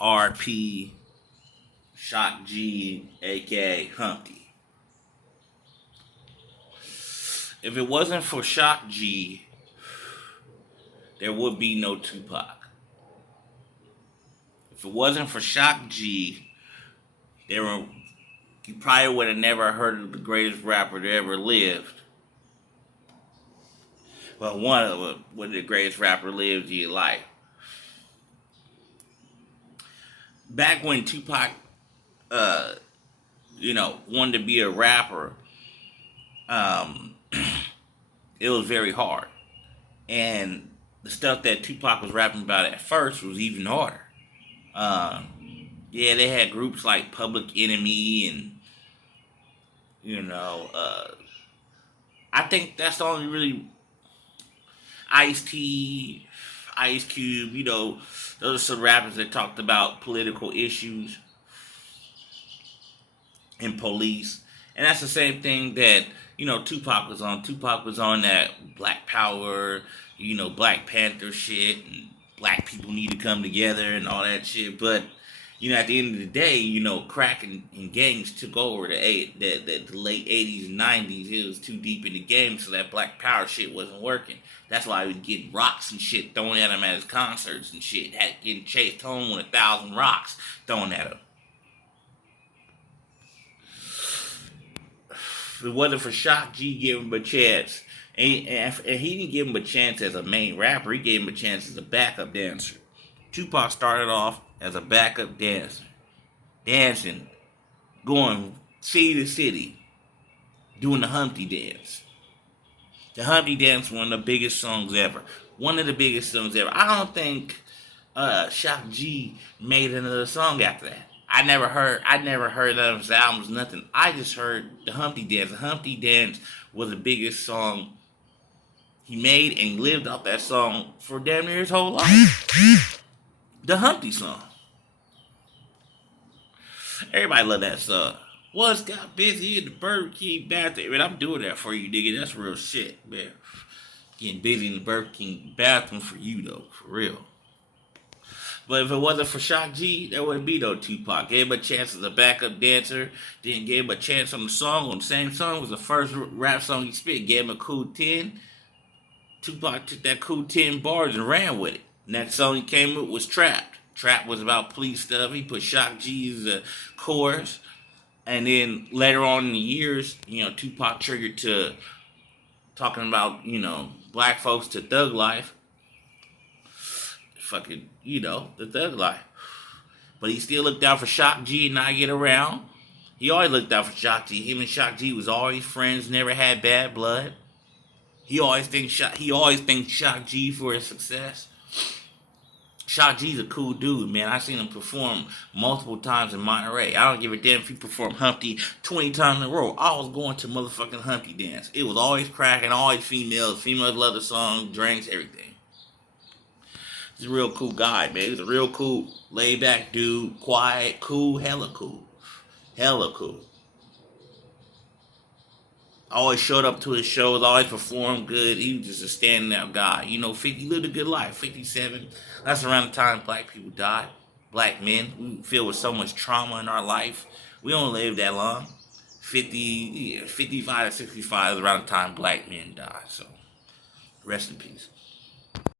RP Shock G, aka Humpty. If it wasn't for Shock G, there would be no Tupac. If it wasn't for Shock G, you probably would have never heard of the greatest rapper that ever lived. Well, one of the greatest rapper lived in your life. Back when Tupac, wanted to be a rapper, it was very hard. And the stuff that Tupac was rapping about at first was even harder. They had groups like Public Enemy and, I think that's the only really Ice-T, Ice Cube, those are some rappers that talked about political issues and police. And that's the same thing that, Tupac was on. Tupac was on that Black Power, Black Panther shit, and black people need to come together and all that shit. But, at the end of the day, crack and gangs took over the late 80s and 90s. It was too deep in the game, so that Black Power shit wasn't working. That's why he was getting rocks and shit thrown at him at his concerts and shit. Getting chased home with 1,000 rocks thrown at him. If it wasn't for Shock G giving him a chance, and he didn't give him a chance as a main rapper, he gave him a chance as a backup dancer. Tupac started off as a backup dancer, dancing, going city to city, doing the Humpty dance. The Humpty dance, one of the biggest songs ever. One of the biggest songs ever. I don't think Shock G made another song after that. I never heard of his albums, nothing. I just heard the Humpty dance. The Humpty dance was the biggest song he made, and lived off that song for damn near his whole life. The Humpty song. Everybody love that song. What's got busy in the Burger King bathroom? Man, I'm doing that for you, nigga. That's real shit, man. Getting busy in the Burger King bathroom for you, though. For real. But if it wasn't for Shock G, there wouldn't be no Tupac. Gave him a chance as a backup dancer. Then gave him a chance on the song. On the same song was the first rap song he spit. Gave him a cool 10. Tupac took that cool 10 bars and ran with it. Next song he came with was Trapped. Trap was about police stuff. He put Shock G as a chorus. And then later on in the years, Tupac triggered to talking about, black folks to thug life. Fucking, the thug life. But he still looked out for Shock G and not get around. He always looked out for Shock G. Him and Shock G was always friends, never had bad blood. He always thanked Shock G for his success. Shock G's a cool dude, man. I seen him perform multiple times in Monterey. I don't give a damn if he performed Humpty 20 times in a row. I was going to motherfucking Humpty dance. It was always cracking, always females. Females love the song, drinks, everything. He's a real cool guy, man. He's a real cool, laid-back dude. Quiet, cool, hella cool. Hella cool. Always showed up to his shows, always performed good. He was just a standing-out guy. 50 lived a good life. 57, that's around the time black people died. Black men, we feel with so much trauma in our life. We don't live that long. 55 to 65 is around the time black men die. So, rest in peace.